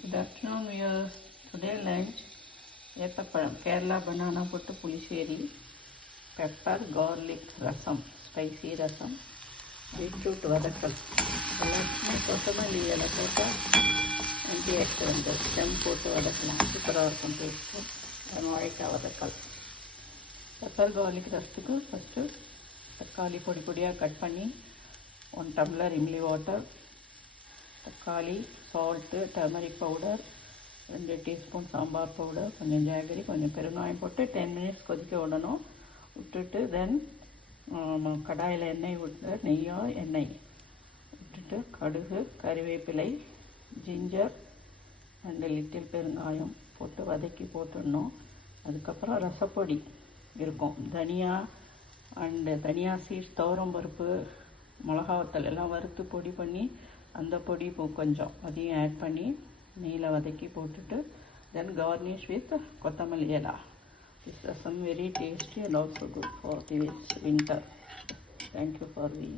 Good afternoon, viewers. Today lunch, ஏத்தப்பழம் Kerala banana போட்டு pulissery, pepper garlic ரசம், spicy ரசம், beetroot வதக்கல், எல்லாத்துக்குமே கொத்தமல்லி இலை போட்டால் ஆன்டி ஆக்சிடென்ட் ஸ்டெம் போட்டு வதக்கலாம், சூப்பராக இருக்கும் டேஸ்ட்டு. வாழைக்காய் வதக்கல். பெப்பர் garlic ரசத்துக்கு ஃபஸ்ட்டு தக்காளி பொடி பொடியாக கட் பண்ணி 1 டம்ளர் இம்லி வாட்டர், தக்காளி, salt, turmeric powder, 2 teaspoon sambar powder, கொஞ்சம் ஜாகரி, கொஞ்சம் பெருங்காயம் போட்டு 10 மினிட்ஸ் கொதிக்க விடணும். விட்டுட்டு தென் கடாயில் எண்ணெய் விட்டு எண்ணெய் விட்டுட்டு கடுகு, கறிவேப்பிலை, ஜிஞ்சர் அண்டு லிட்டில் பெருங்காயம் போட்டு வதக்கி போட்டுடணும். அதுக்கப்புறம் ரசப்பொடி இருக்கும், தனியா அண்டு தனியா சீட்ஸ், துவரம்பருப்பு, மிளகாவத்தல் எல்லாம் வறுத்து பொடி பண்ணி அந்த பொடி கொஞ்சம் அதையும் ஆட் பண்ணி நெய்யில் வதக்கி போட்டுட்டு தென் garnish with கொத்தமல்லி இலை. This is some very tasty and also good for this winter. Thank you for the